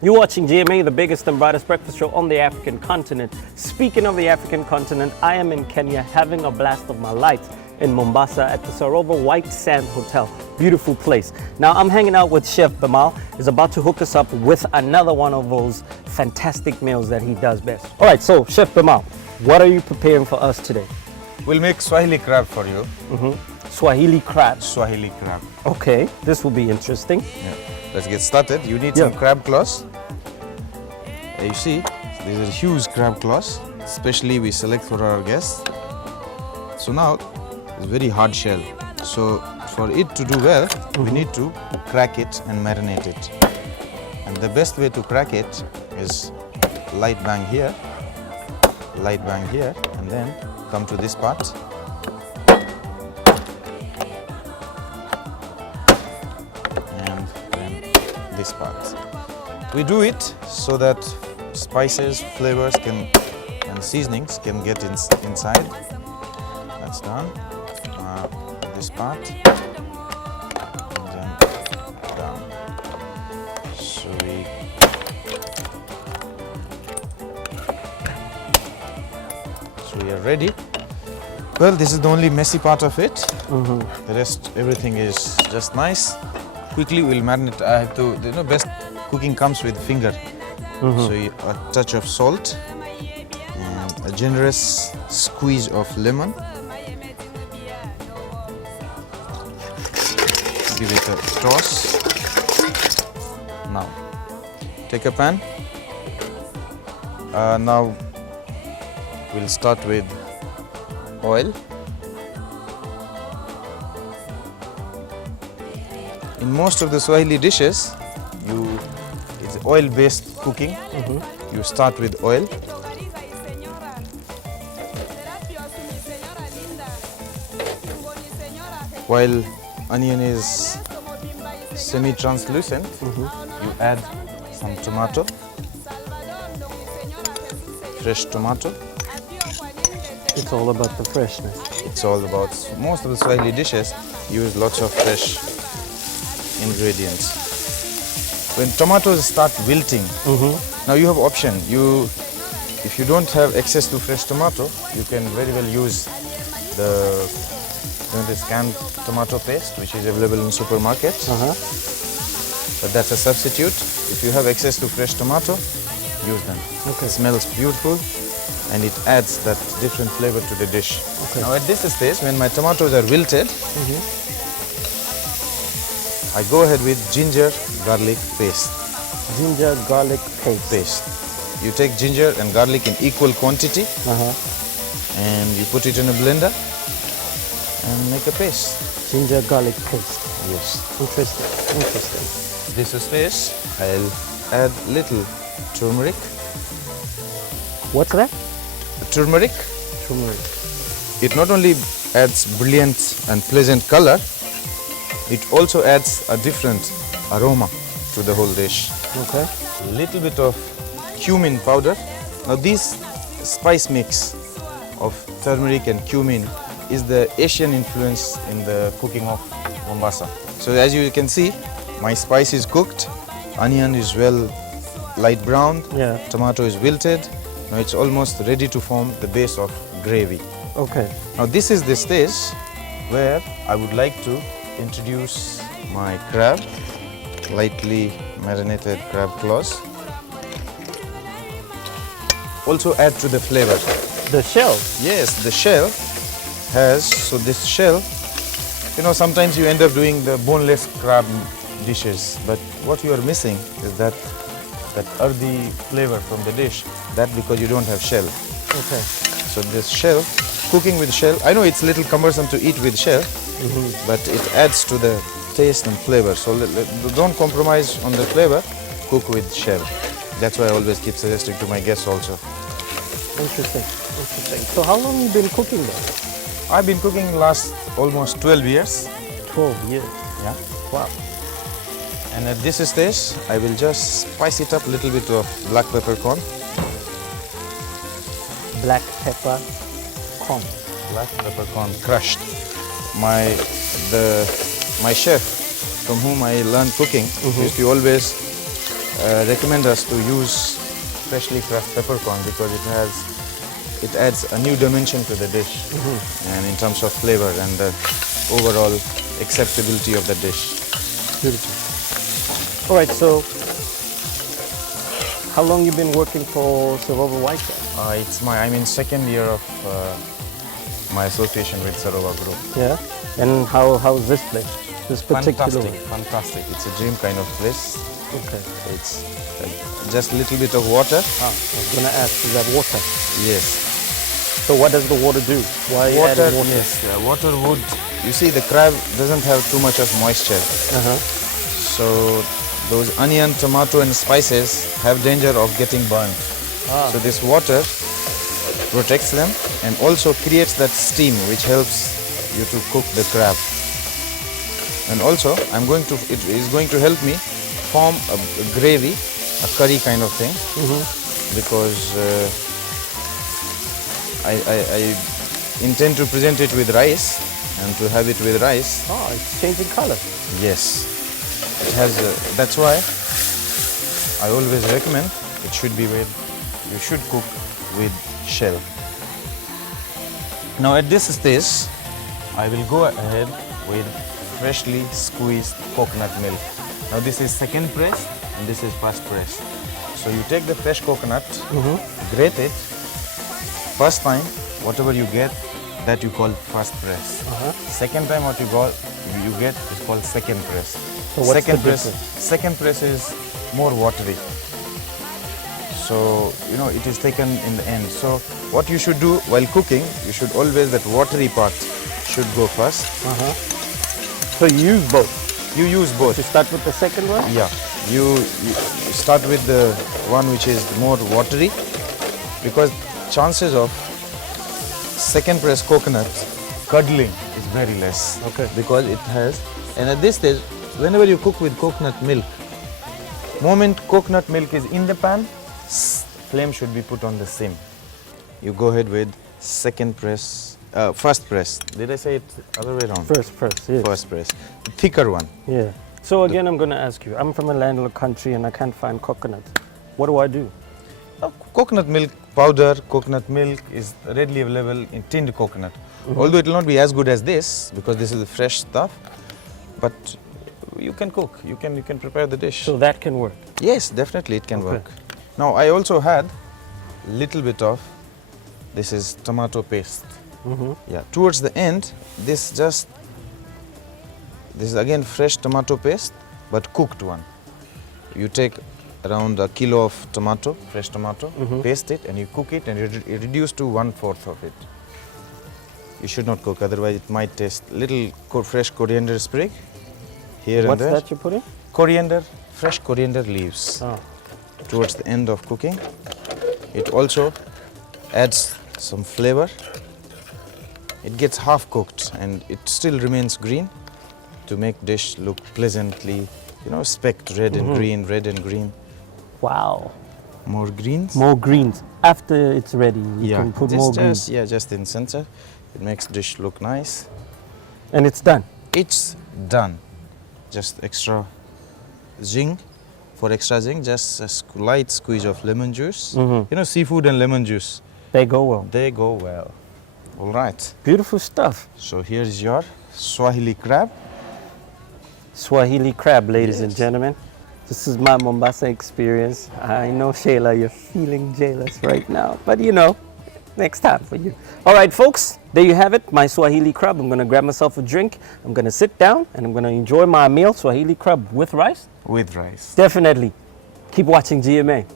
You're watching GMA, the biggest and brightest breakfast show on the African continent. Speaking of the African continent, I am in Kenya having a blast of my life in Mombasa at the Sarova Whitesands Hotel. Beautiful place. Now I'm hanging out with Chef Bimal. He's about to hook us up with another one of those fantastic meals that he does best. All right, so Chef Bimal, what are you preparing for us today? We'll make Swahili crab for you. Swahili crab. Swahili crab. Okay, this will be interesting. Yeah. Let's get started. You need some crab claws. You see, these are huge crab claws. Especially we select for our guests. So now, it's very hard shell. So for it to do well, we need to crack it and marinate it. And the best way to crack it is light bang here, and then come to this part. And then this part. We do it so that spices, flavors and seasonings can get inside. That's done. This part. And then down. So we are ready. Well, this is the only messy part of it. The rest, everything is just nice. Quickly, we'll marinate. I have to, best cooking comes with finger. So a touch of salt and a generous squeeze of lemon. Give it a toss. Now, take a pan. Now, we'll start with oil. In most of the Swahili dishes, it's oil-based cooking. You start with oil. While onion is semi-translucent, you add some tomato, fresh tomato. It's all about the freshness. It's all about, most of the Swahili dishes use lots of fresh ingredients. When tomatoes start wilting, now you have option. If you don't have access to fresh tomato, you can very well use the canned tomato paste, which is available in supermarkets. But that's a substitute. If you have access to fresh tomato, use them. It smells beautiful and it adds that different flavor to the dish. Now at this stage, when my tomatoes are wilted, I go ahead with ginger garlic paste. Ginger garlic paste. You take ginger and garlic in equal quantity and you put it in a blender and make a paste. Ginger garlic paste. Yes. Interesting. This stage, I'll add little turmeric. What's that? Turmeric. It not only adds brilliant and pleasant color, it also adds a different aroma to the whole dish. A little bit of cumin powder. Now this spice mix of turmeric and cumin is the Asian influence in the cooking of Mombasa. So as you can see, my spice is cooked, onion is well light browned, tomato is wilted. Now it's almost ready to form the base of gravy. Now this is the stage where I would like to introduce my crab, lightly marinated crab claws. Also add to the flavor. The shell? Yes, the shell has, so this shell, sometimes you end up doing the boneless crab dishes, but what you are missing is that earthy flavor from the dish, that because you don't have shell. So this shell, cooking with shell, I know it's a little cumbersome to eat with shell, but it adds to the taste and flavor. So don't compromise on the flavor, cook with shell. That's why I always keep suggesting to my guests also. Interesting. So how long have you been cooking then? I've been cooking last almost 12 years. 12 years? Yeah. Wow. And at this stage, I will just spice it up a little bit of black peppercorn. Black peppercorn. Black peppercorn crushed. My chef from whom I learned cooking used to always recommend us to use freshly crushed peppercorn because it adds a new dimension to the dish, and in terms of flavor and the overall acceptability of the dish. Beautiful. All right, so how long you been working for Sarova Whitesands? I'm in second year of my association with Sarova Group. Yeah. And how's this place? This particular Fantastic. It's a dream kind of place. Okay. It's just a little bit of water. I was gonna ask, is that water? Yes. So what does the water do? Why Water, add water? yes. Water would, you see the crab doesn't have too much of moisture. So those onion, tomato and spices have danger of getting burned. So this water protects them and also creates that steam which helps you to cook the crab. And also it is going to help me form a gravy, a curry kind of thing, because I intend to present it with rice and to have it with rice. Oh, it's changing color. Yes, it has. That's why I always recommend it should be you should cook with shell. Now at this stage, I will go ahead with freshly squeezed coconut milk. Now this is second press and this is first press. So you take the fresh coconut, grate it. First time, whatever you get, that you call first press. Second time, what you get is called second press. So what's second the press? difference? Second press is more watery. So it is taken in the end. So what you should do while cooking, you should always that watery part should go first. So you use both? You use both. You start with the second one? Yeah, you start with the one which is more watery, because chances of second press coconut curdling is very less. Okay. Because it has, and at this stage, whenever you cook with coconut milk, moment coconut milk is in the pan, flame should be put on the sim. You go ahead with second press, first press. Did I say it other way around? First press, yes. First press, the thicker one. Yeah. So again, I'm going to ask you, I'm from a landlocked country and I can't find coconut. What do I do? Coconut milk powder, coconut milk is readily available in tinned coconut. Although it will not be as good as this because this is fresh stuff, but you can cook, you can prepare the dish. So that can work? Yes, definitely it can work. Now I also had little bit of, this is tomato paste. Yeah, towards the end, this is again fresh tomato paste, but cooked one. You take around a kilo of tomato, fresh tomato, paste it and you cook it and you reduce to 1/4 of it. You should not cook, otherwise it might taste little fresh coriander sprig here and there. What's that you're putting? Coriander, fresh coriander leaves. Towards the end of cooking. It also adds some flavor. It gets half cooked and it still remains green to make dish look pleasantly, specked red and green, red and green. Wow. More greens. More greens. After it's ready, you can put more greens. Yeah, just in center. It makes dish look nice. And it's done? It's done. Just extra zing. For extra zing, just a light squeeze of lemon juice. Seafood and lemon juice. They go well. They go well. All right. Beautiful stuff. So here's your Swahili crab. Swahili crab, ladies and gentlemen. This is my Mombasa experience. I know, Shayla, you're feeling jealous right now, but next time for you. All right, folks, there you have it, my Swahili crab. I'm gonna grab myself a drink. I'm gonna sit down and I'm gonna enjoy my meal, Swahili crab with rice. With rice. Definitely. Keep watching GMA.